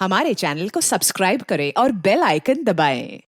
हमारे चैनल को सब्सक्राइब करें और बेल आइकन दबाएं।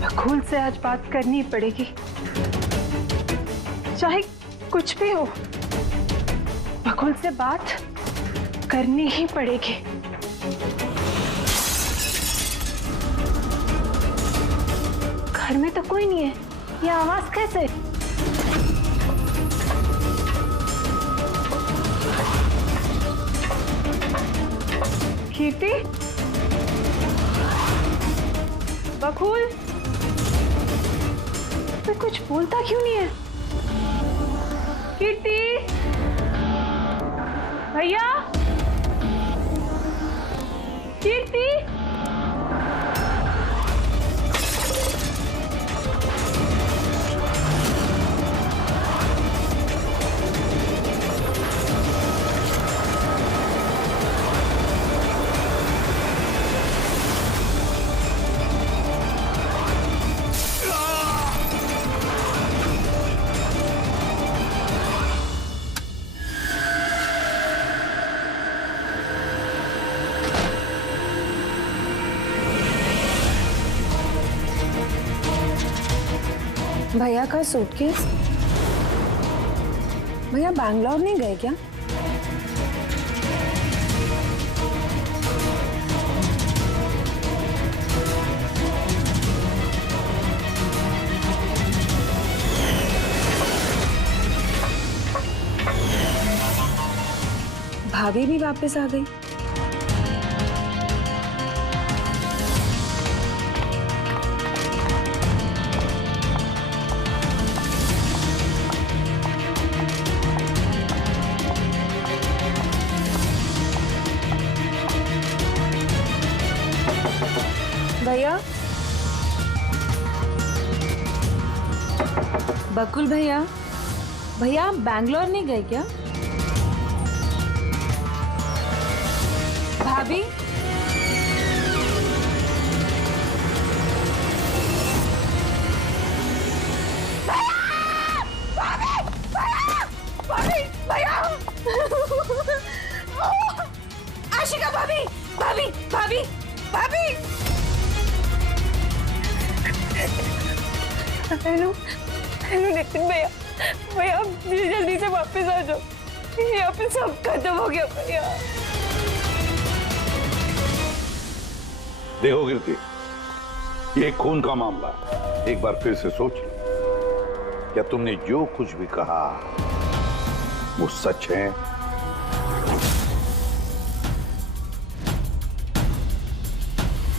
बकुल से आज बात करनी पड़ेगी, चाहे कुछ भी हो। बकुल से बात करनी ही पड़ेगी। घर में तो कोई नहीं है, ये आवाज कैसे? कीर्ति, बकुल, तो कुछ बोलता क्यों नहीं है? कीर्ति, भैया, कीर्ति, भैया का सूटकेस। भैया बैंगलोर नहीं गए क्या? भाभी भी वापस आ गई। भैया, बकुल भैया, भैया आप बैंगलोर नहीं गए क्या? भाभी, आशिका भाभी, भाभी, भाभी, भाभी। हेलो, हेलो नितिन भैया, भैया आप जल्दी से वापस आ जाओ। यहाँ पे सब खत्म हो गया भैया। देखो कीर्ति, ये खून का मामला है। एक बार फिर से सोच लो, क्या तुमने जो कुछ भी कहा वो सच है?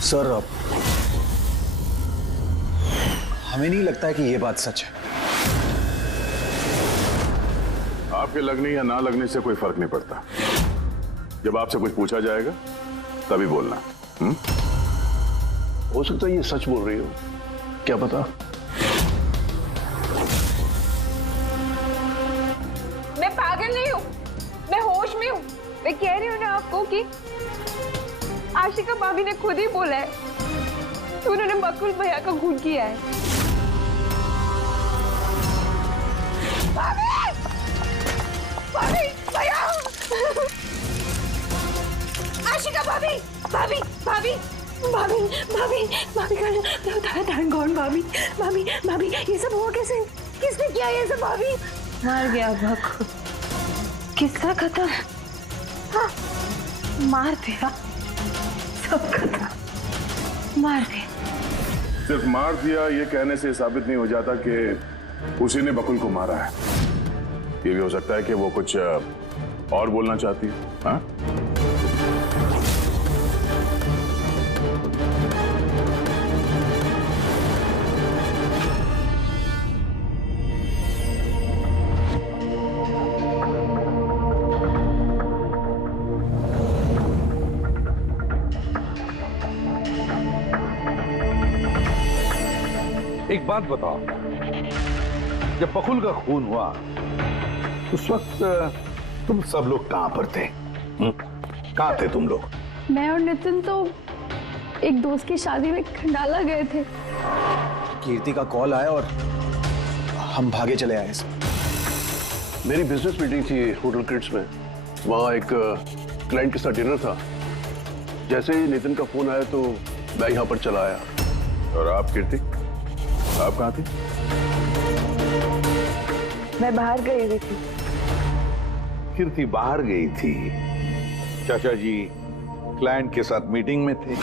सर, हमें नहीं लगता है कि ये बात सच है। आपके लगने या ना लगने से कोई फर्क नहीं पड़ता। जब आपसे कुछ पूछा जाएगा तभी बोलना। हो सकता है ये सच बोल रही हो, क्या पता। मैं पागल नहीं हूँ, मैं होश में हूँ। मैं कह रही हूँ ना आपको कि आशिका भाभी ने खुद ही बोला है कि उन्होंने बकुल भैया का खून किया है। भाभी! भाभी! भैया! आशिका भाभी! भाभी! भाभी! भाभी! भाभी! भाभी का थैंक गॉड भाभी! भाभी! भाभी! ये सब हुआ कैसे? किसने किया ये सब भाभी? मर गया बकुल। किसका खत्म? हाँ, मार दिया। सब खत्म, मार दिया। सिर्फ मार दिया ये कहने से साबित नहीं हो जाता कि उसी ने बकुल को मारा है। ये भी हो सकता है कि वो कुछ और बोलना चाहती है। हाँ? एक बात बताओ, जब बकुल का खून हुआ उस वक्त तुम सब लोग कहां पर थे? कहां थे तुम लोग? मैं और नितिन तो एक दोस्त की शादी में खंडाला गए थे। कीर्ति का कॉल आया और हम भागे चले आए। मेरी बिजनेस मीटिंग थी होटल क्रिट्स में, वहाँ एक क्लाइंट के साथ डिनर था। जैसे ही नितिन का फोन आया तो मैं यहाँ पर चला आया। और आप कीर्ति, आप कहाँ थी? मैं बाहर गई हुई थी। कीर्ति बाहर गई थी, चाचा जी क्लाइंट के साथ मीटिंग में थे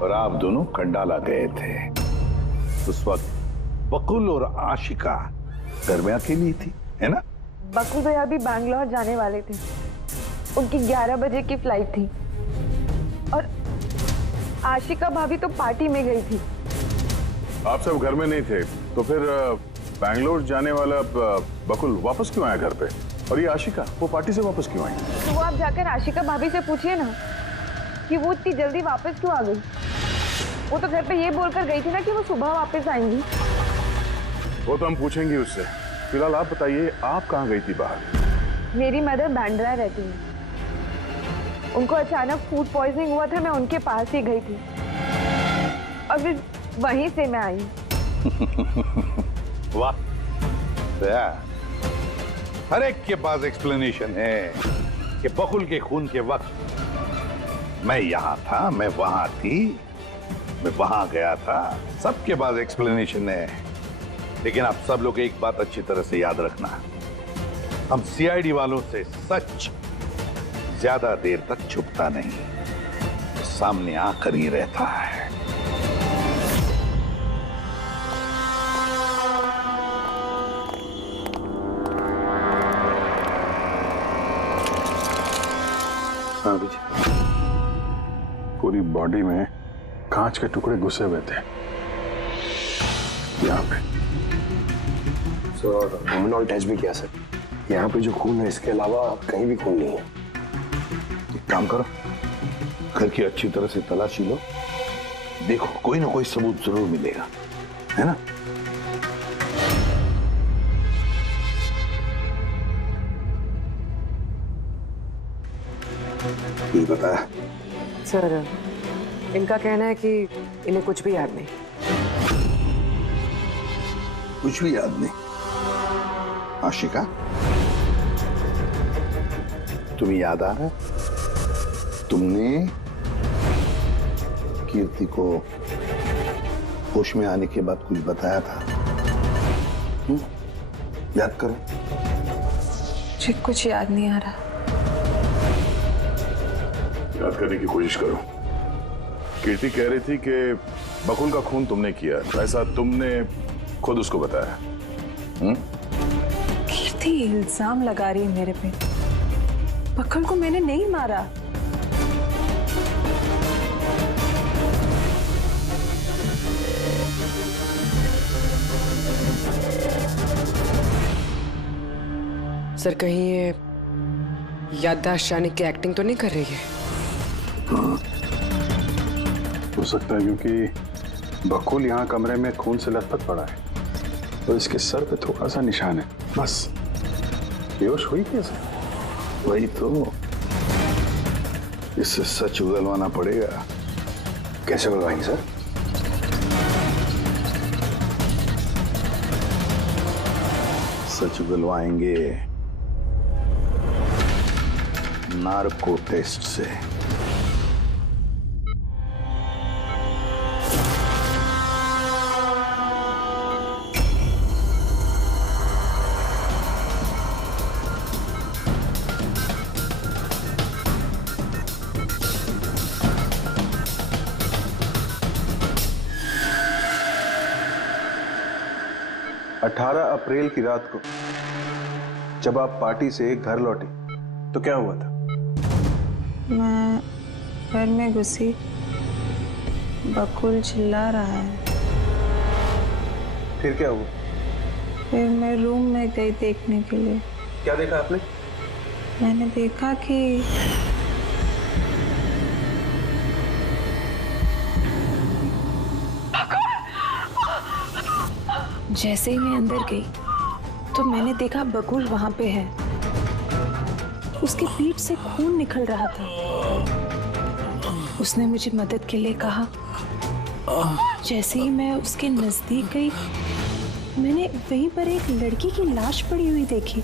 और आप दोनों खंडाला गए थे। उस वक्त बकुल और आशिका घर में अकेली थी, है ना? बकुल भैया भी बैंगलोर जाने वाले थे। उनकी 11 बजे की फ्लाइट थी और आशिका भाभी तो पार्टी में गई थी। आप सब घर में नहीं थे तो फिर बैंगलोर जाने वाला बकुल वापस क्यों आया घर पे? और ये आशिका वो पार्टी से वापस क्यों आई? तो वो आप जाकर आशिका भाभी से पूछिए ना कि वो इतनी जल्दी वापस क्यों आ गई। वो तो घर पे ये बोलकर गई थी ना कि वो सुबह वापस आएंगी। वो तो हम पूछेंगे उससे। फिलहाल आप बताइए, आप कहाँ गई थी बाहर? मेरी मदर बैंड्रा रहती है। उनको अचानक फूड पॉइजनिंग हुआ था, मैं उनके पास ही गई थी और फिर वहीं से मैं आई। वाह, हर एक के पास एक्सप्लेनेशन है कि बकुल के खून के वक्त मैं यहां था, मैं वहां थी, मैं वहां गया था। सबके पास एक्सप्लेनेशन है, लेकिन आप सब लोग एक बात अच्छी तरह से याद रखना, हम सीआईडी वालों से सच ज्यादा देर तक छुपता नहीं, सामने आकर ही रहता है। हाँ विजय, पूरी बॉडी में कांच के टुकड़े घुसे हुए थे यहाँ पे। सर ह्यूमनॉल टेस्ट भी किया सर, यहाँ पे जो खून है इसके अलावा कहीं भी खून नहीं है। एक काम करो, घर की अच्छी तरह से तलाशी लो, देखो कोई ना कोई सबूत जरूर मिलेगा, है ना? ये बताया सर, इनका कहना है कि इन्हें कुछ भी याद नहीं। कुछ भी याद नहीं? आशिका, तुम्हें याद आ रहा है तुमने कीर्ति को होश में आने के बाद कुछ बताया था? याद करो। मुझे कुछ याद नहीं आ रहा। याद करने की कोशिश करो। कीर्ति कह रही थी कि बकुल का खून तुमने किया, ऐसा तुमने खुद उसको बताया? कीर्ति इल्जाम लगा रही है मेरे पे। बकुल को मैंने नहीं मारा। सर कहीं ये याददाश्त जाने की एक्टिंग तो नहीं कर रही है? हो सकता है, क्योंकि बकुल यहाँ कमरे में खून से लथपथ पड़ा है तो इसके सर पे थोड़ा सा निशान है, बस। बेहोश हुई कैसे? वही तो, इससे सच उगलवाना पड़ेगा। कैसे उगलवाएंगे सर? सच उगलवाएंगे नार्को टेस्ट से। अप्रैल की रात को जब आप पार्टी से घर लौटी तो क्या हुआ था? मैं घर में घुसी, बकुल चिल्ला रहा है। फिर क्या हुआ? फिर मैं रूम में गई देखने के लिए। क्या देखा आपने? मैंने देखा कि जैसे ही मैं अंदर गई तो मैंने देखा बकुल वहां पे है। उसकी पीठ से खून निकल रहा था। उसने मुझे मदद के लिए कहा। जैसे ही मैं उसके नजदीक गई, मैंने वहीं पर एक लड़की की लाश पड़ी हुई देखी।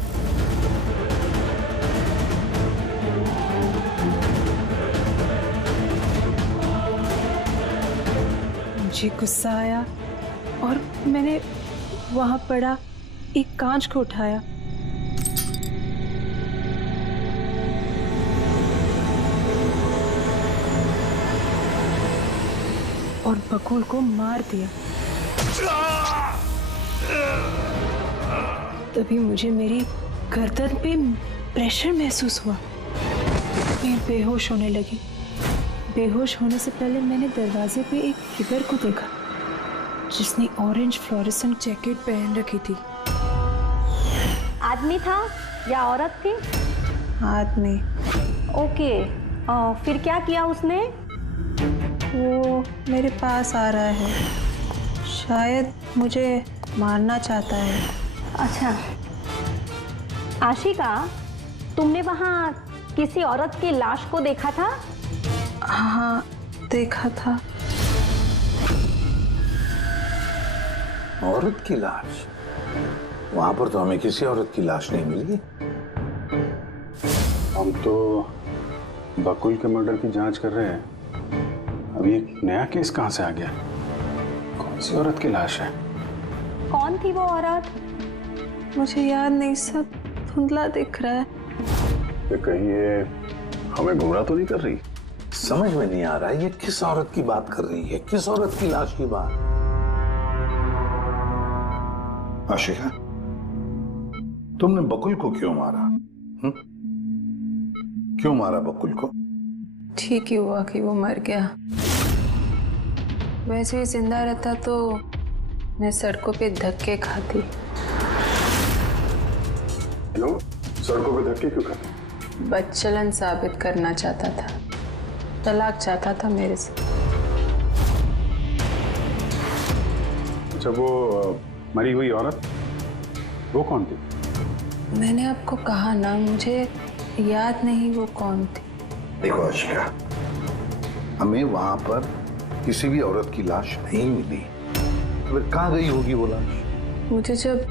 मुझे गुस्सा आया और मैंने वहां पड़ा एक कांच को उठाया। और बकुल को मार दिया। तभी मुझे मेरी गर्दन पे प्रेशर महसूस हुआ। मैं बेहोश होने लगी। बेहोश होने से पहले मैंने दरवाजे पे एक फिगर को देखा जिसने ऑरेंज फ्लोरेसेंट जैकेट पहन रखी थी। आदमी था या औरत थी? आदमी। ओके, फिर क्या किया उसने? वो मेरे पास आ रहा है। शायद मुझे मारना चाहता है। अच्छा आशिका, तुमने वहाँ किसी औरत की लाश को देखा था? हाँ, देखा था। औरत की लाश? वहां पर तो हमें किसी औरत की लाश नहीं मिली। हम तो बकुल के मर्डर की जांच कर रहे हैं। अभी एक नया केस कहां से आ गया? कौन सी औरत की लाश है? कौन थी वो औरत? मुझे याद नहीं, सब धुंधला दिख रहा है। ये कहीं ये हमें गुमराह तो नहीं कर रही? समझ में नहीं आ रहा है ये किस औरत की बात कर रही है, किस औरत की लाश की बात? आशिका, तुमने बकुल को क्यों मारा? क्यों मारा बकुल को? ठीक ही हुआ कि वो मर गया। वैसे ही जिंदा रहता तो मैं सड़कों पे धक्के खाती। हेलो, सड़कों पे धक्के क्यों खाते? बदचलन साबित करना चाहता था। तलाक चाहता था मेरे से। अच्छा, वो मरी हुई औरत, वो कौन थी? मैंने आपको कहा ना, मुझे याद नहीं वो कौन थी। देखो आशिका, हमें वहां पर किसी भी औरत की लाश नहीं मिली। तो फिर कहाँ गई होगी वो लाश? मुझे जब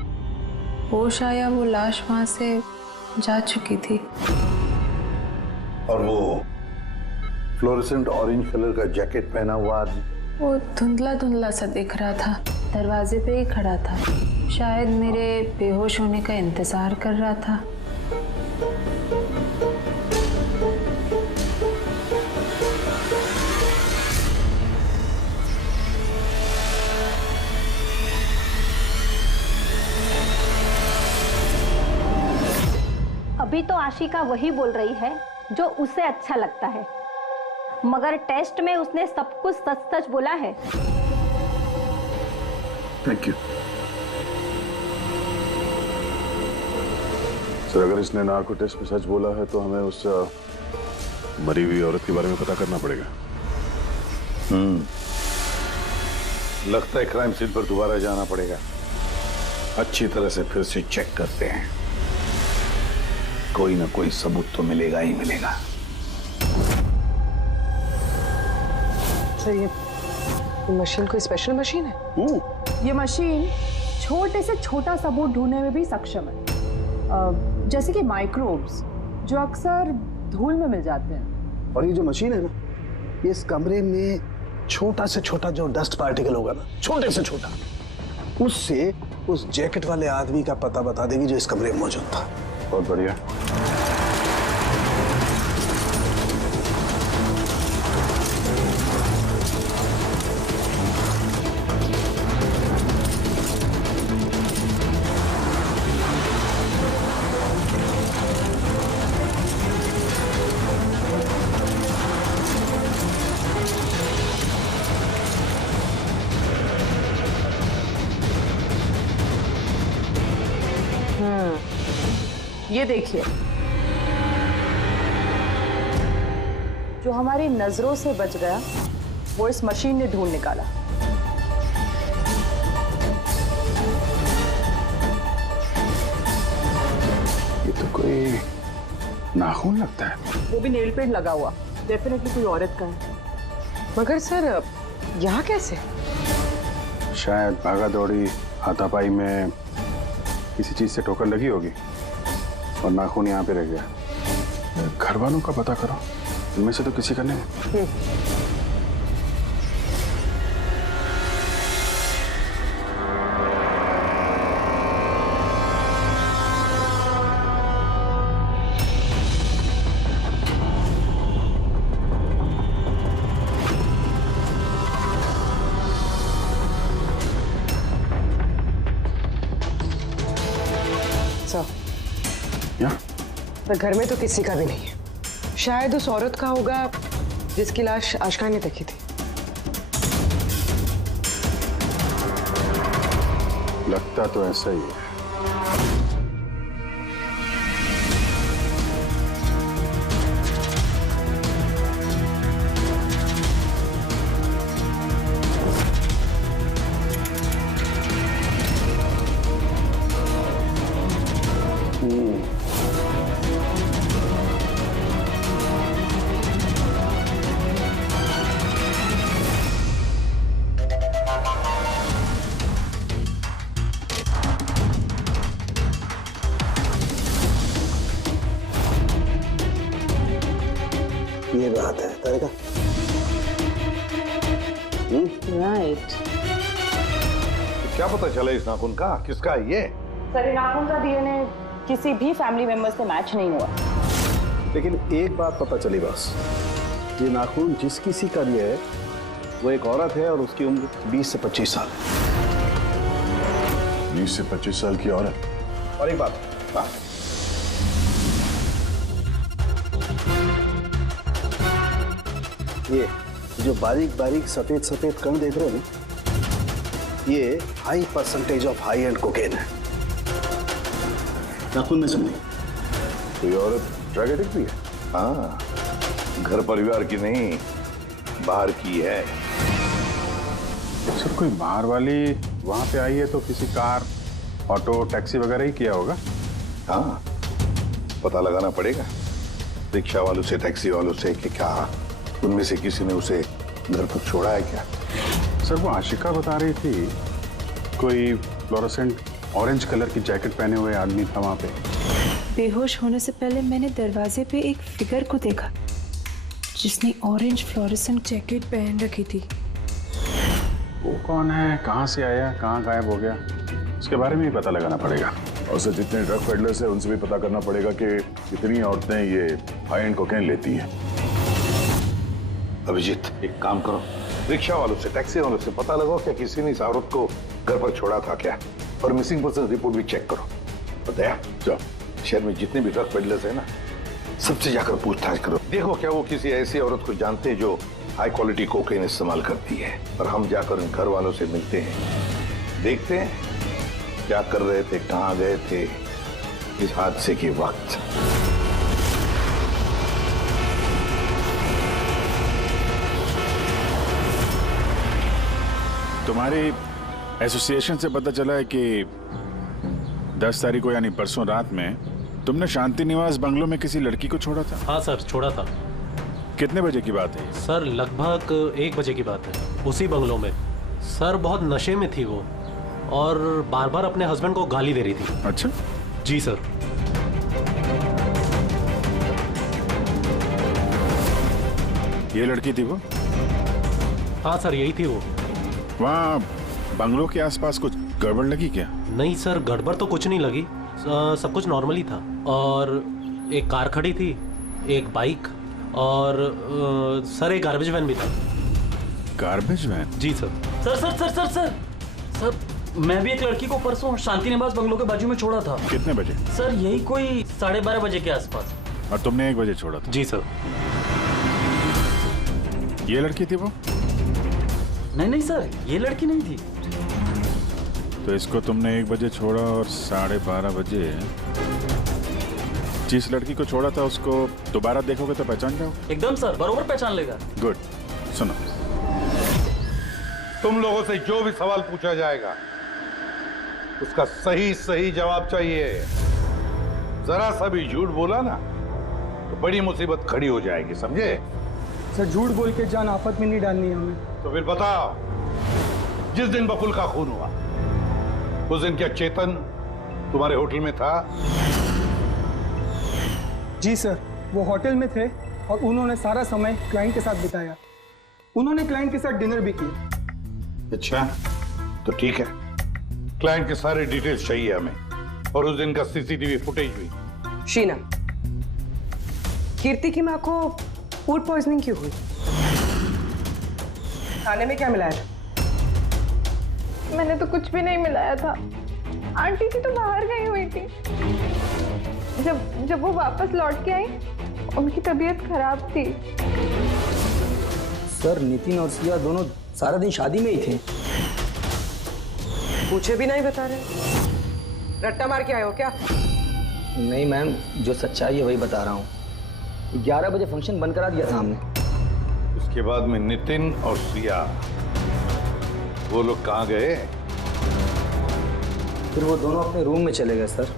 होश आया वो लाश वहां से जा चुकी थी। और वो फ्लोरेसेंट ऑरेंज कलर का जैकेट पहना हुआ आदमी? वो धुंधला धुंधला सा दिख रहा था, दरवाजे पे ही खड़ा था। शायद मेरे बेहोश होने का इंतजार कर रहा था। अभी तो आशिका वही बोल रही है जो उसे अच्छा लगता है, मगर टेस्ट में उसने सब कुछ सच सच बोला है। Thank you sir. अगर इसने नार्को टेस्ट में सच बोला है तो हमें उस मरी हुई औरत के बारे में पता करना पड़ेगा। लगता है क्राइम सीन पर दोबारा जाना पड़ेगा। अच्छी तरह से फिर से चेक करते हैं, कोई ना कोई सबूत तो मिलेगा ही मिलेगा। सर ये मशीन कोई स्पेशल मशीन है? ये मशीन छोटे से छोटा सबूत ढूंढने में भी सक्षम है, जैसे कि माइक्रोब्स जो अक्सर धूल में मिल जाते हैं। और ये जो मशीन है ना, ये इस कमरे में छोटा से छोटा जो डस्ट पार्टिकल होगा ना, छोटे से छोटा, उससे उस जैकेट वाले आदमी का पता बता देगी जो इस कमरे में मौजूद था। बहुत बढ़िया। ये देखिए, जो हमारी नजरों से बच गया वो इस मशीन ने ढूंढ निकाला। कोई नाखून लगता है। वो भी नेल पेंट लगा हुआ, डेफिनेटली कोई औरत का है। मगर सर यहाँ कैसे? शायद भागा दौड़ी हाथापाई में किसी चीज से ठोकर लगी होगी और नाखून यहाँ पे रह गया। घर वालों का पता करो, इनमें से तो किसी का नहीं। या? पर घर में तो किसी का भी नहीं है। शायद उस औरत का होगा जिसकी लाश आशिका ने देखी थी। लगता तो ऐसा ही है। ये बात है तारिका। राइट। क्या पता चला इस नाखून का किसका है ये? सर, नाखून का डीएनए किसी भी फैमिली मेंबर से मैच नहीं हुआ। लेकिन एक बात पता चली बस, ये नाखून जिस किसी का भी है वो एक औरत है और उसकी उम्र 20 से 25 साल। 20 से 25 साल की औरत। और एक बात, ये जो बारीक बारीक सफेद सफेद कण देख रहे हो ना, ये high percentage of high and cocaine है। नाखून में से नहीं। कोई औरत ड्रग एडिक्ट भी है? हाँ, घर परिवार की नहीं, बाहर की है। सर कोई बाहर वाली वहां पे आई है तो किसी कार, ऑटो, टैक्सी वगैरह ही किया होगा। हाँ, पता लगाना पड़ेगा रिक्शा वालों से, टैक्सी वालों से कि क्या उनमें से किसी ने उसे घर पर छोड़ा है क्या। सर वो आशिका बता रही थी कोई फ्लोरोसेंट ऑरेंज कलर की जैकेट पहने हुए आदमी था वहां पे। बेहोश होने से पहले मैंने दरवाजे पे एक फिगर को देखा जिसने ऑरेंज फ्लोरोसेंट जैकेट पहन रखी थी। वो कौन है, कहाँ से आया, कहाँ गायब हो गया, उसके बारे में भी पता लगाना पड़ेगा। और सर जितने ड्रग पेडलर्स हैं उनसे भी पता करना पड़ेगा कि कितनी औरतें ये हाई एंड कोकेन लेती हैं। अभिजीत, एक काम करो, रिक्शा वालों से, टैक्सी वालों से पता लगाओ क्या किसी ने इस औरत को घर पर छोड़ा था क्या, और मिसिंग पर्सन रिपोर्ट भी चेक करो। और दया, जाओ शहर में जितने भी ड्रग पेडलर्स हैं ना, सबसे जाकर पूछताछ करो। देखो क्या वो किसी ऐसी औरत को जानते हैं जो हाई क्वालिटी कोकेन इस्तेमाल करती है। और हम जाकर उन घर वालों से मिलते हैं, देखते हैं क्या कर रहे थे, कहाँ गए थे इस हादसे के वक्त। तुम्हारी एसोसिएशन से पता चला है कि 10 तारीख को यानी परसों रात में तुमने शांति निवास बंगलो में किसी लड़की को छोड़ा था। हाँ सर, छोड़ा था। कितने बजे की बात है? सर लगभग 1 बजे की बात है, उसी बंगलो में। सर बहुत नशे में थी वो और बार बार अपने हस्बैंड को गाली दे रही थी। अच्छा जी सर। ये लड़की थी वो? हाँ सर, यही थी वो। वहाँ बंगलो के आसपास कुछ गड़बड़ लगी क्या? नहीं सर, गड़बड़ तो कुछ नहीं लगी, सब कुछ नॉर्मली था। और एक कार खड़ी थी, एक बाइक और सर एक गार्बेज वैन भी था। Garbage van? जी sir. Sir sir sir sir sir sir मैं भी एक लड़की को परसों शांति निवास बंगलो के बाजू में छोड़ा था। कितने बजे? सर यही कोई 12:30 बजे के आसपास। और तुमने 1 बजे छोड़ा था? जी सर। ये लड़की थी वो? नहीं सर, ये लड़की नहीं थी। तो इसको तुमने 1 बजे छोड़ा और 12:30 बजे जिस लड़की को छोड़ा था उसको दोबारा देखोगे तो पहचान जाओगे? एकदम सर, बरोबर पहचान लेगा। गुड। सुनो, तुम लोगों से जो भी सवाल पूछा जाएगा उसका सही सही जवाब चाहिए। जरा सा भी झूठ बोला ना तो बड़ी मुसीबत खड़ी हो जाएगी, समझे? सर झूठ बोल के जान आफत में नहीं डालनी है हमें। तो फिर बताओ, जिस दिन बकुल का खून हुआ उस दिन क्या चेतन तुम्हारे होटल में था? जी सर, वो होटल में थे और उन्होंने सारा समय क्लाइंट के साथ बिताया। उन्होंने क्लाइंट के साथ डिनर भी किया। अच्छा, तो ठीक है, क्लाइंट के सारे डिटेल्स चाहिए हमें और उस दिन का सीसीटीवी फुटेज भी। शीना, कीर्ति की माँ को फूड पॉइजनिंग क्यों हुई? खाने में क्या मिलाया था? मैंने तो कुछ भी नहीं मिलाया था। आंटी जी तो बाहर गई हुई थी। जब वो वापस लौट के आई उनकी तबीयत खराब थी। सर नितिन और सिया दोनों सारा दिन शादी में ही थे। पूछे भी नहीं बता रहे। रट्टा मार के आए हो क्या? नहीं मैम, जो सच्चाई है वही बता रहा हूँ। 11 बजे फंक्शन बंद करा दिया था हमने। उसके बाद में नितिन और सिया वो लोग कहाँ गए? फिर वो दोनों अपने रूम में चले गए सर।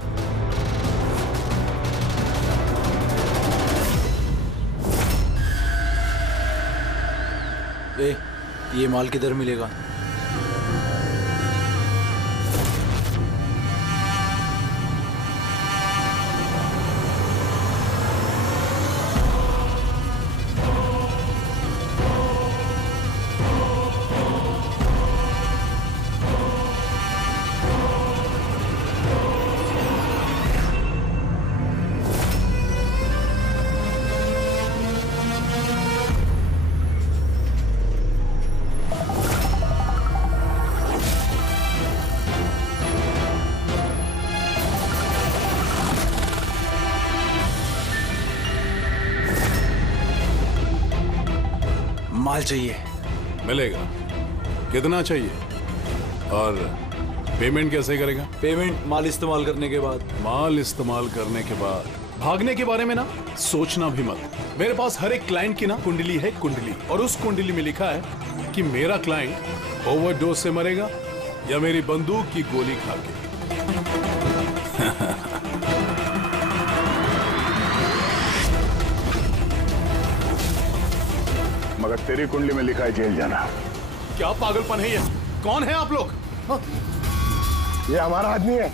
ये माल किधर मिलेगा? माल चाहिए। मिलेगा। कितना चाहिए और पेमेंट कैसे करेगा? पेमेंट माल इस्तेमाल करने के बाद। माल इस्तेमाल करने के बाद? भागने के बारे में ना सोचना भी मत। मेरे पास हर एक क्लाइंट की ना कुंडली है, कुंडली, और उस कुंडली में लिखा है कि मेरा क्लाइंट ओवरडोज से मरेगा या मेरी बंदूक की गोली खा के। मगर तेरी कुंडली में लिखा है जेल जाना। क्या पागलपन है ये? कौन है आप लोग? ये हमारा आदमी है।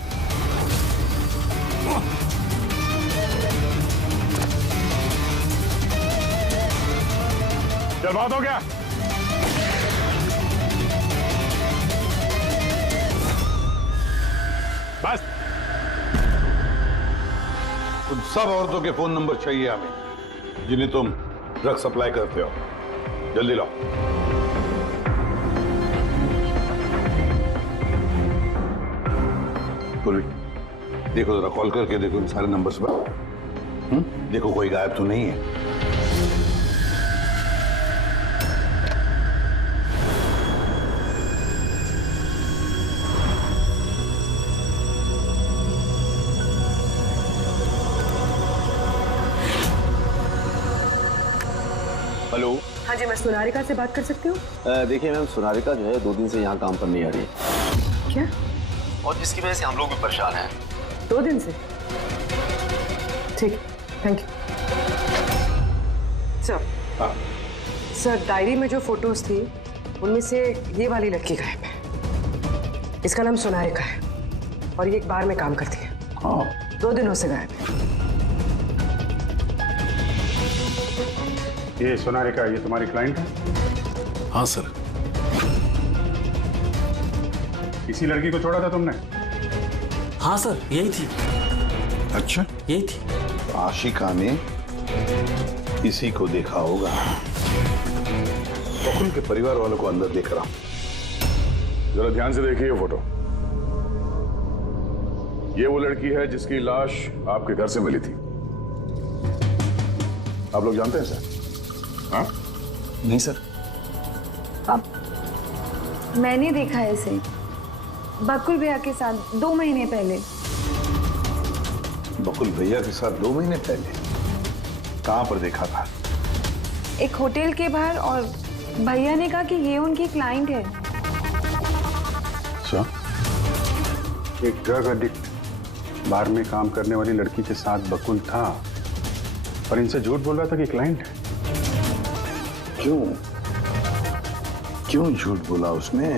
चल, बात हो गया। बस। उन सब औरतों के फोन नंबर चाहिए हमें जिन्हें तुम ड्रग सप्लाई करते हो। जल्दी लाओ। पूर्वी, देखो जरा, कॉल करके देखो इन सारे नंबर्स पर। देखो कोई गायब तो नहीं है। हेलो। हाँ जी, मैं सोनारिका से बात कर सकती हूँ? देखिए मैम, सोनारिका जो है 2 दिन से यहाँ काम पर नहीं आ रही है। क्या? और जिसकी वजह से हम लोग भी परेशान हैं। 2 दिन से? ठीक, thank you sir. Sir, diary में जो फोटोज थी उनमें से ये वाली लड़की गायब है। इसका नाम सोनारिका है और ये एक बार में काम करती है। हाँ। 2 दिनों से गायब है। ये सोनारिका, ये तुम्हारी क्लाइंट है? हाँ सर। इसी लड़की को छोड़ा था तुमने? हाँ सर, यही थी। अच्छा, यही थी। तो आशिका ने इसी को देखा होगा। बकुल के परिवार वालों को अंदर देख रहा हूं। जरा ध्यान से देखिए ये फोटो। ये वो लड़की है जिसकी लाश आपके घर से मिली थी। आप लोग जानते हैं सर? हाँ? नहीं सर। अब मैंने देखा है इसे बकुल भैया के साथ 2 महीने पहले। बकुल भैया के साथ 2 महीने पहले? कहां पर देखा था? एक होटल के बाहर, और भैया ने कहा कि ये उनकी क्लाइंट है। अच्छा, एक ड्रग एडिक्ट बार में काम करने वाली लड़की के साथ बकुल था, पर इनसे झूठ बोल रहा था कि क्लाइंट है। क्यों क्यों झूठ बोला उसने?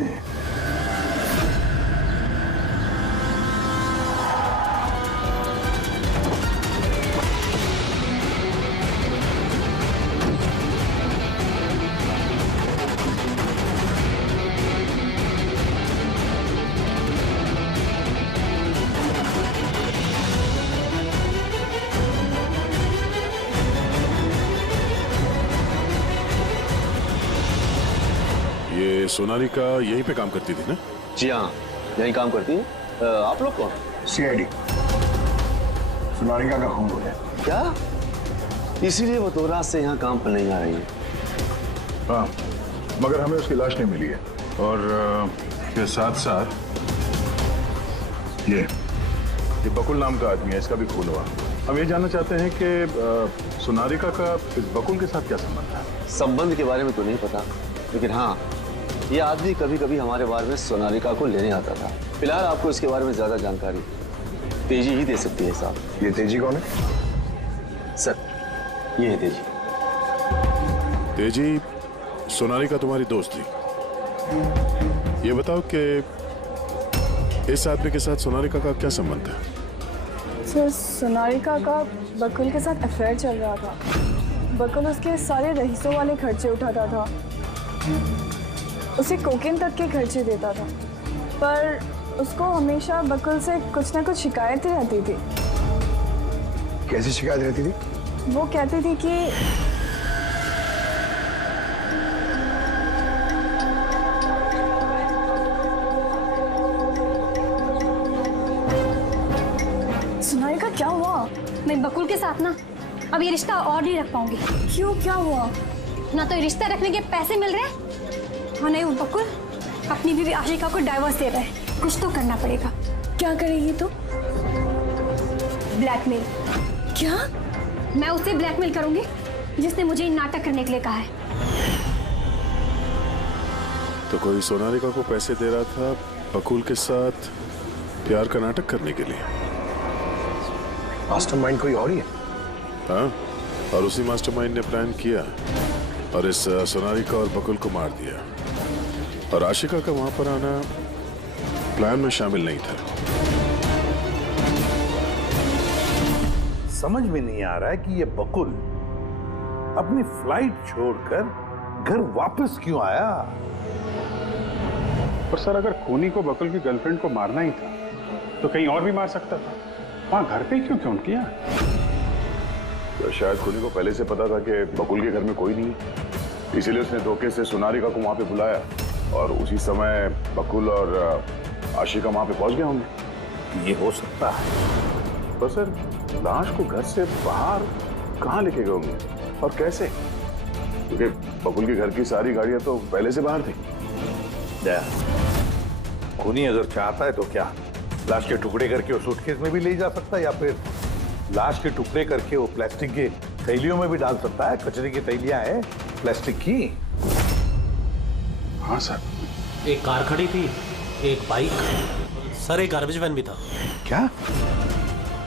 सोनालिका यहीं पे काम करती थी ना? जी हाँ, यहीं काम करती है। आप लोग कौन? सीआईडी। सोनालिका का खून हो गया। क्या? इसीलिए वो 2 रात से यहाँ काम पर नहीं आ रही है। हाँ, मगर हमें उसकी लाश नहीं मिली है। और के साथ साथ ये बकुल नाम का आदमी है, इसका भी खून हुआ। हम ये जानना चाहते हैं कि सोनालिका का इस बकुल के साथ क्या संबंध है? संबंध के बारे में तो नहीं पता, लेकिन हाँ, ये आदमी कभी कभी हमारे बारे में सोनालिका को लेने आता था। फिलहाल आपको इसके बारे में ज्यादा जानकारी तेजी ही दे सकती है साहब। ये तेजी कौन है? सर, ये है तेजी। तेजी, सोनालिका तुम्हारी दोस्त थी। ये बताओ कि इस आदमी के साथ सोनालिका का क्या संबंध है? सर, सोनालिका का बकुल के साथ अफेयर चल रहा था। बकुल उसके सारे रईसों वाले खर्चे उठाता था, उसे कोकेन तक के खर्चे देता था, पर उसको हमेशा बकुल से कुछ ना कुछ शिकायतें रहती थी। कैसी शिकायत रहती थी? वो कहती थी कि सोनालिका क्या हुआ? मैं बकुल के साथ ना अब ये रिश्ता और नहीं रख पाऊंगी। क्यों, क्या हुआ? ना तो ये रिश्ता रखने के पैसे मिल रहे हैं, हाँ नहीं, वो बकुल अपनी बीवी आशिका को डाइवोर्स दे रहा है। कुछ तो करना पड़ेगा। क्या करेगी तो? ब्लैकमेल। क्या? मैं उससे ब्लैकमेल करूंगी जिसने मुझे नाटक करने के लिए कहा है। तो कोई सोनालिका को पैसे दे रहा था बकुल के साथ प्यार का नाटक करने के लिए। मास्टरमाइंड कोई और ही है? हाँ, और उसी मास्टरमाइंड ने प्लान किया और इस सोनालिका और बकुल को मार दिया। और आशिका का वहां पर आना प्लान में शामिल नहीं था। समझ में नहीं आ रहा है कि ये बकुल अपनी फ्लाइट छोड़कर घर वापस क्यों आया। पर सर, अगर खूनी को बकुल की गर्लफ्रेंड को मारना ही था तो कहीं और भी मार सकता था। वहां घर पे क्यों किया? तो शायद खूनी को पहले से पता था कि बकुल के घर में कोई नहीं, इसीलिए उसने धोखे से सोनालिका को वहां पे बुलाया और उसी समय बकुल और आशिका वहां पे पहुंच गए होंगे। ये हो सकता है। तो सर, लाश को घर से बाहर कहाँ लेके गए होंगे और कैसे? क्योंकि बकुल के घर की सारी गाड़ियां तो पहले से बाहर थी। खूनी अगर चाहता है तो क्या लाश के टुकड़े करके वो सूटकेस में भी ले जा सकता है, या फिर लाश के टुकड़े करके वो प्लास्टिक के थैलियों में भी डाल सकता है। कचरे की थैलियां हैं प्लास्टिक की। हाँ सर। एक कार खड़ी थी, एक बाइक, सर एक गार्बेज वैन भी था। क्या?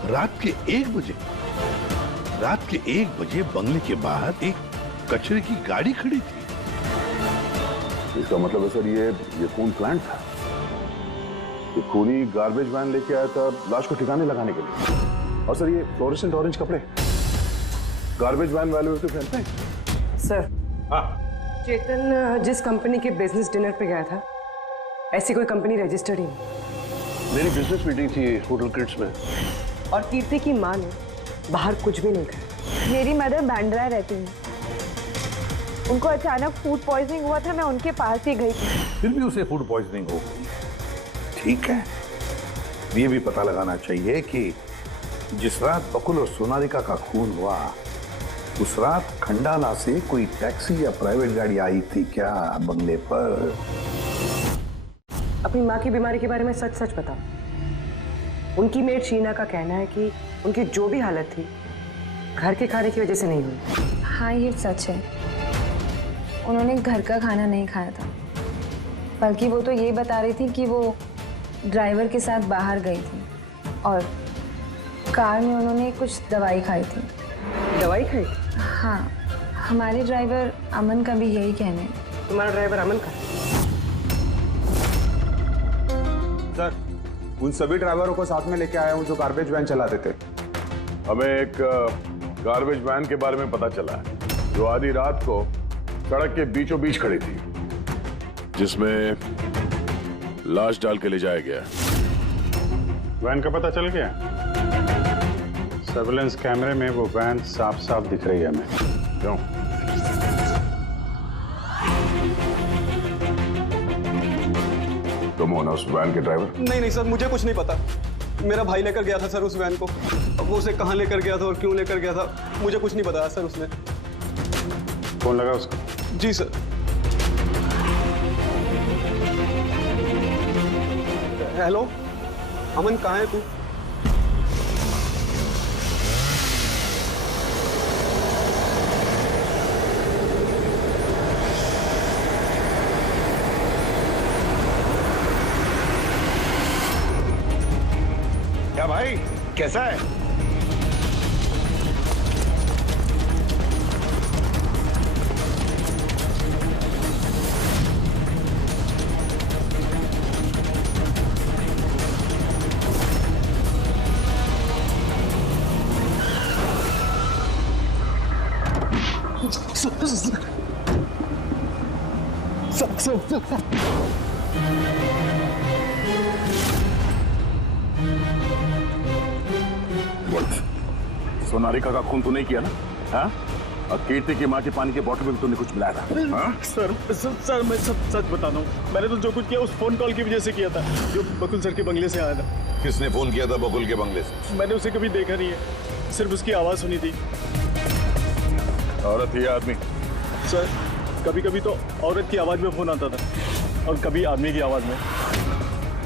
रात के 1 बजे? रात के 1 बजे बंगले के बाहर एक कचरे की गाड़ी खड़ी थी? इसका मतलब है सर, ये खून प्लान था। ये खूनी गार्बेज वैन लेके आया था लाश को ठिकाने लगाने के लिए। और सर, ये फ्लोरेसेंट ऑरेंज कपड़े गार्बेज वैन वाले तो पहनते हैं। सर, हाँ। चेतन जिस कंपनी के बिजनेस डिनर पे गया था, ऐसी कोई कंपनी रजिस्टर्ड ही नहीं। मेरी बिजनेस मीटिंग थी होटल क्रिट्स में। और कीर्ति की माँ ने बाहर कुछ भी नहीं खाया। मेरी मदर बांद्रा रहती है, उनको अचानक फूड पॉइजनिंग हुआ था, मैं उनके पास ही गई थी। फिर भी उसे फूड पॉइजनिंग हो गई। ठीक है, ये भी पता लगाना चाहिए कि जिस रात बकुल और सोनालिका का खून हुआ, उस रात खंडाला से कोई टैक्सी या प्राइवेट गाड़ी आई थी क्या बंगले पर? अपनी माँ की बीमारी के बारे में सच सच बताओ। उनकी मेड शीना का कहना है कि उनकी जो भी हालत थी घर के खाने की वजह से नहीं हुई। हाँ, ये सच है। उन्होंने घर का खाना नहीं खाया था, बल्कि वो तो ये बता रही थी कि वो ड्राइवर के साथ बाहर गई थी और कार में उन्होंने कुछ दवाई खाई थी। दवाई खाई? हाँ, हमारे ड्राइवर अमन का भी यही कहना है। तुम्हारा ड्राइवर अमन का? सर, उन सभी ड्राइवरों को साथ में लेके आया हूँ जो गार्बेज वैन चलाते थे। हमें एक गार्बेज वैन के बारे में पता चला है जो आधी रात को सड़क के बीचों बीच खड़ी थी, जिसमें लाश डाल के ले जाया गया। वैन का पता चल गया? सर्विलेंस कैमरे में वो वैन साफ साफ दिख रही है हमें। क्यों? तुम हो ना उस वैन के ड्राइवर? नहीं सर, मुझे कुछ नहीं पता। मेरा भाई लेकर गया था सर उस वैन को। अब वो उसे कहाँ लेकर गया था और क्यों लेकर गया था मुझे कुछ नहीं बताया सर उसने। फोन लगा उसका? जी सर। हेलो अमन, कहाँ है तू? क्या भाई, कैसा है? सोनारिका का खून तो नहीं किया ना? हाँ? और कीर्ति की माँ के पानी के बोतल में भी तुमने कुछ मिलाया था? हाँ? सर मैं सब सच बताता हूँ। मैंने तो जो कुछ किया उस फोन कॉल की वजह से किया था जो बकुल सर के बंगले से आया था। किसने फोन किया था बकुल के बंगले से? मैंने उसे कभी देखा नहीं है, सिर्फ उसकी आवाज सुनी थी। औरत ही आदमी? सर कभी कभी तो औरत की आवाज में फोन आता था और कभी आदमी की आवाज में।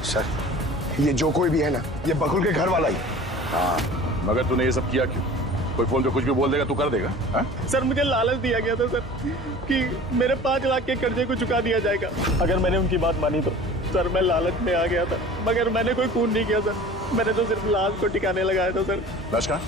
सर, ये जो कोई भी है ना, ये बकुल के घर वाला ही। हाँ, मगर तूने ये सब किया क्यों? कोई फोन पे कुछ भी बोल देगा तू कर देगा? हाँ? सर मुझे लालच दिया गया था सर कि मेरे 5 लाख के कर्जे को चुका दिया जाएगा अगर मैंने उनकी बात मानी तो। सर मैं लालच में आ गया था, मगर मैंने कोई खून नहीं किया सर। मैंने तो सिर्फ लाश को टिकाने लगाया था सर। लाश कहाँ?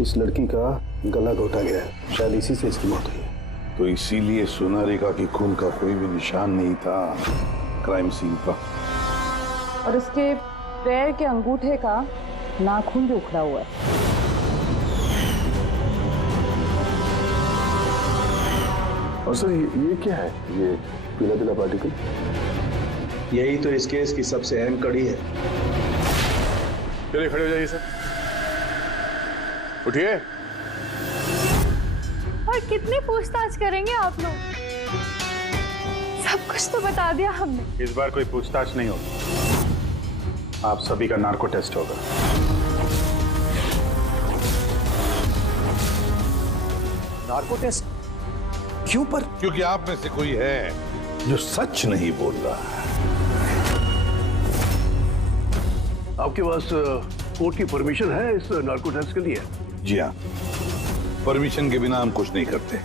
इस लड़की का गला घोटा गया है, शायद इसी से इसकी मौत हुई है। तो इसीलिए सोनारिका की खून का कोई भी निशान नहीं था क्राइम सीन पर। और उसके पैर के अंगूठे का नाखून भी उखड़ा हुआ है। और सर ये क्या है? ये पीला पीला पार्टिकल? यही तो इस केस की सबसे अहम कड़ी है। चलिए खड़े हो जाइए सर, उठिए। और कितनी पूछताछ करेंगे आप लोग? सब कुछ तो बता दिया हमने। इस बार कोई पूछताछ नहीं होगी, आप सभी का नार्को टेस्ट होगा। नार्को टेस्ट क्यों पर? क्योंकि आप में से कोई है जो सच नहीं बोल रहा है। आपके पास कोर्ट की परमिशन है इस नार्को टेस्ट के लिए? जी हाँ, परमिशन के बिना हम कुछ नहीं करते।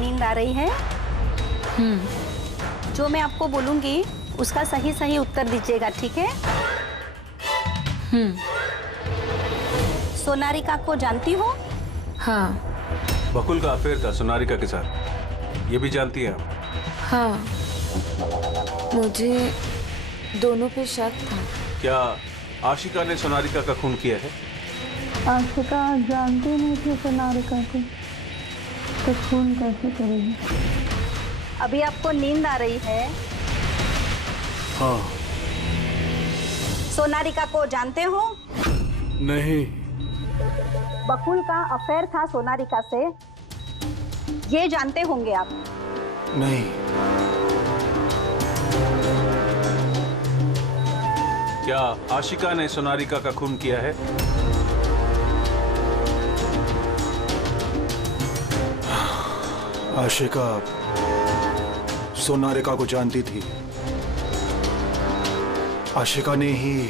नींद आ रही है? जो मैं आपको बोलूंगी उसका सही सही उत्तर दीजिएगा, ठीक है? सोनारिका को जानती हो? हाँ। बकुल का अफेयर था सोनारिका के साथ, ये भी जानती है आप? हाँ, मुझे दोनों पे शक था। क्या आशिका ने सोनारिका का खून किया है? आशिका जानती नहीं थी सोनारिका को, तो खून कैसे करेगी? अभी आपको नींद आ रही है? हाँ। सोनारिका को जानते हो? नहीं। बकुल का अफेयर था सोनारिका से, ये जानते होंगे आप? नहीं। क्या आशिका ने सोनारिका का खून किया है? आशिका सोनारिका को जानती थी। आशिका ने ही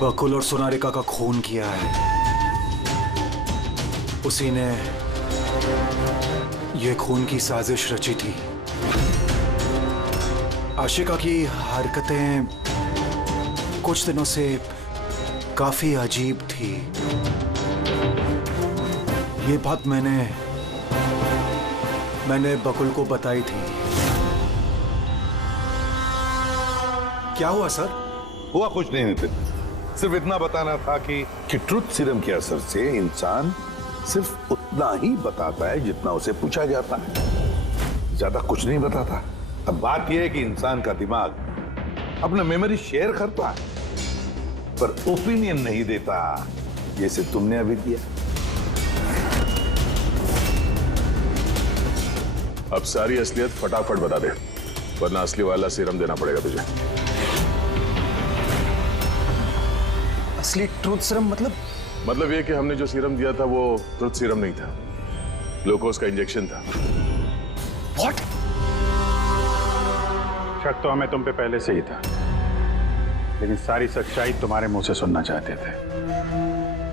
बकुल और सोनारिका का खून किया है। उसी ने ये खून की साजिश रची थी। आशिका की हरकतें कुछ दिनों से काफी अजीब थी। ये बात मैंने बकुल को बताई थी। क्या हुआ सर? हुआ कुछ नहीं नितिन, सिर्फ इतना बताना था कि ट्रुथ सीरम के असर से इंसान सिर्फ उतना ही बताता है जितना उसे पूछा जाता है, ज्यादा कुछ नहीं बताता। अब बात यह है कि इंसान का दिमाग अपना मेमोरी शेयर करता है पर ओपिनियन नहीं देता, जैसे तुमने अभी दिया। अब सारी असलियत फटाफट बता दे, वरना असली वाला सीरम देना पड़ेगा तुझे। असली ट्रूथ सीरम मतलब ये कि हमने जो सीरम दिया था वो ट्रुथ सीरम नहीं था, ग्लूकोज का इंजेक्शन था। What? शक तो हमें तुम पे पहले से ही था, लेकिन सारी सच्चाई तुम्हारे मुंह से सुनना चाहते थे।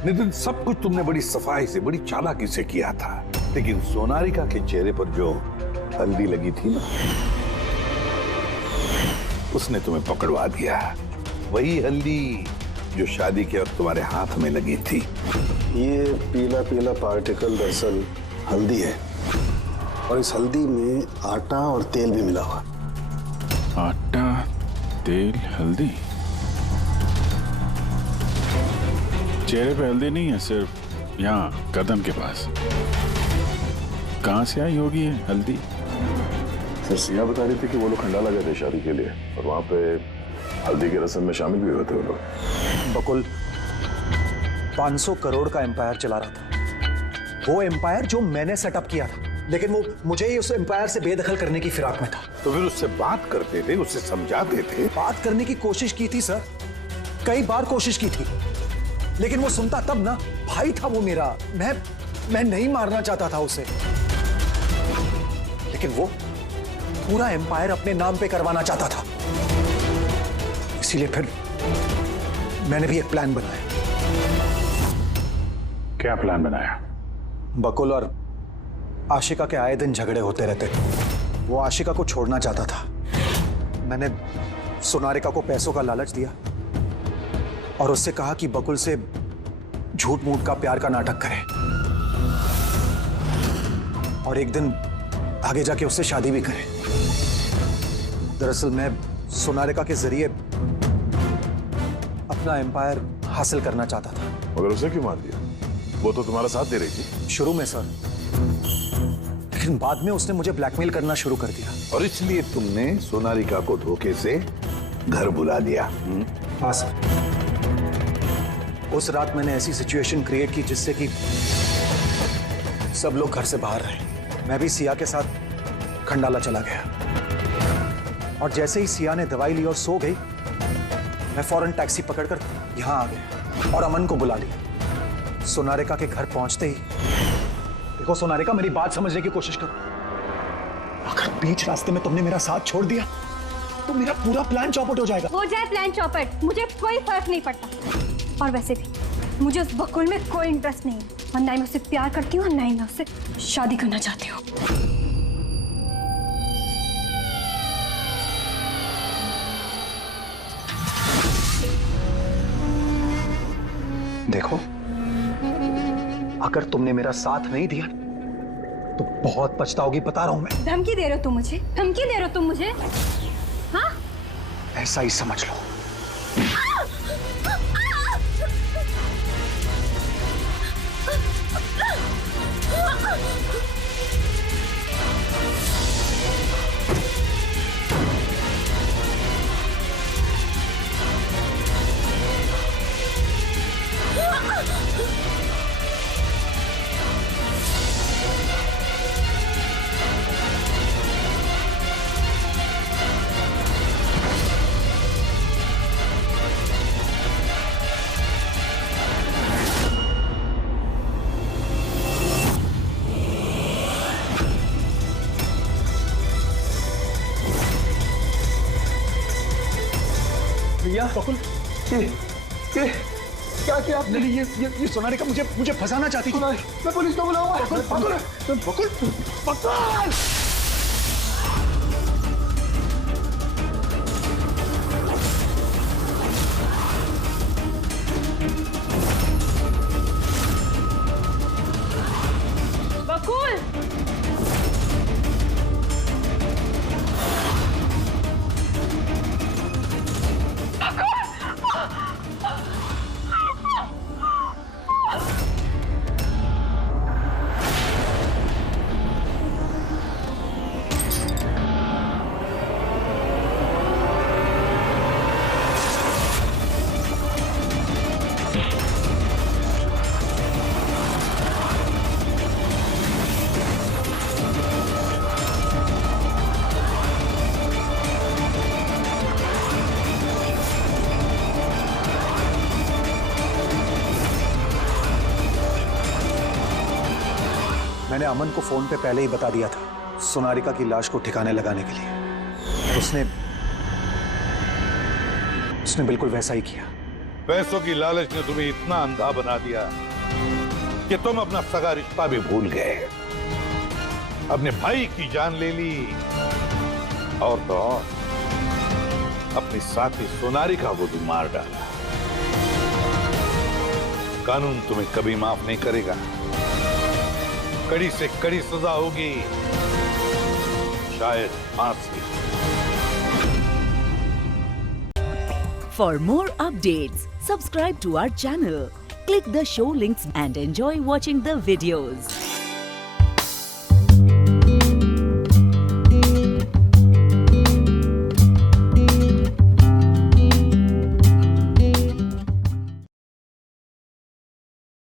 नितिन, सब कुछ तुमने बड़ी सफाई से, बड़ी चालाकी से किया था, लेकिन सोनारिका के चेहरे पर जो हल्दी लगी थी ना, उसने तुम्हें पकड़वा दिया। वही हल्दी जो शादी के वक्त तुम्हारे हाथ में लगी थी। ये पीला पीला पार्टिकल दरअसल हल्दी है, और इस हल्दी में आटा और तेल भी मिला हुआ। आटा, तेल, हल्दी। चेहरे पे हल्दी नहीं है, सिर्फ यहाँ कदम के पास। कहाँ से आई होगी ये हल्दी? सर सिया बता रही थी कि वो लोग खंडाला गए थे शादी के लिए, और वहां पे हल्दी की रस्म में शामिल भी हुए थे वो लोग। बकुल 500 करोड़ का एम्पायर चला रहा था, वो एम्पायर जो मैंने सेटअप किया था, लेकिन वो मुझे ही उस एम्पायर से बेदखल करने की फिराक में था। तो फिर उससे बात करते थे, उससे समझाते थे। बात करने की कोशिश की थी सर, कई बार कोशिश की थी, लेकिन वो सुनता तब ना। भाई था वो मेरा, मैं नहीं मारना चाहता था उसे, लेकिन वो पूरा एम्पायर अपने नाम पे करवाना चाहता था। इसीलिए फिर मैंने भी एक प्लान बनाया। क्या प्लान बनाया? बकुल और आशिका के आए दिन झगड़े होते रहते थे। वो आशिका को छोड़ना चाहता था। मैंने सोनारिका को पैसों का लालच दिया और उससे कहा कि बकुल से झूठ मूठ का प्यार का नाटक करे, और एक दिन आगे जाके उससे शादी भी करे। दरअसल मैं सोनारिका के जरिए अपना एम्पायर हासिल करना चाहता था। मगर उसे क्यों मार दिया? वो तो तुम्हारा साथ दे रही थी। शुरू में सर, लेकिन बाद में उसने मुझे ब्लैकमेल करना शुरू कर दिया। और इसलिए तुमने सोनारिका को धोखे से घर बुला लिया? हाँ सर। उस रात मैंने ऐसी सिचुएशन क्रिएट की जिससे कि सब लोग घर से बाहर रहे। मैं भी सिया के साथ खंडाला चला गया, और जैसे ही सिया ने दवाई ली और सो गई, मैं फौरन टैक्सी पकड़कर यहां आ गया और अमन को बुला लिया। सोनारिका के घर पहुंचते ही, देखो सोनारिका, मेरी बात समझने की कोशिश करो। अगर बीच रास्ते में तुमने मेरा साथ छोड़ दिया तो मेरा पूरा प्लान चौपट हो जाएगा। हो जाए प्लान चौपट, मुझे कोई फर्क नहीं पड़ता। और वैसे भी मुझे उस बकुल में कोई इंटरेस्ट नहीं है, और ना ही मैं उससे प्यार करती हूँ, ना ही मैं उससे शादी करना चाहती हूँ। देखो, अगर तुमने मेरा साथ नहीं दिया तो बहुत पछताओगी, बता रहा हूं मैं। धमकी दे रहे हो तुम मुझे? धमकी दे रहे हो तुम मुझे? हाँ? ऐसा ही समझ लो। किया बकुल ये क्या किया आपने? ये सोनालिका मुझे फंसाना चाहती थी। मैं पुलिस को बुलाऊंगा। बकुल बकुल बकुल बकुल मैंने अमन को फोन पे पहले ही बता दिया था सोनालिका की लाश को ठिकाने लगाने के लिए। उसने बिल्कुल वैसा ही किया। पैसों की लालच ने तुम्हें इतना अंधा बना दिया कि तुम अपना सगा रिश्ता भी भूल गए, अपने भाई की जान ले ली और तो और अपनी साथी सोनालिका को भी मार डाला। कानून तुम्हें कभी माफ नहीं करेगा, कड़ी से कड़ी सजा होगी, शायद फांसी। For more updates, subscribe to our channel, click the show links and enjoy watching the videos.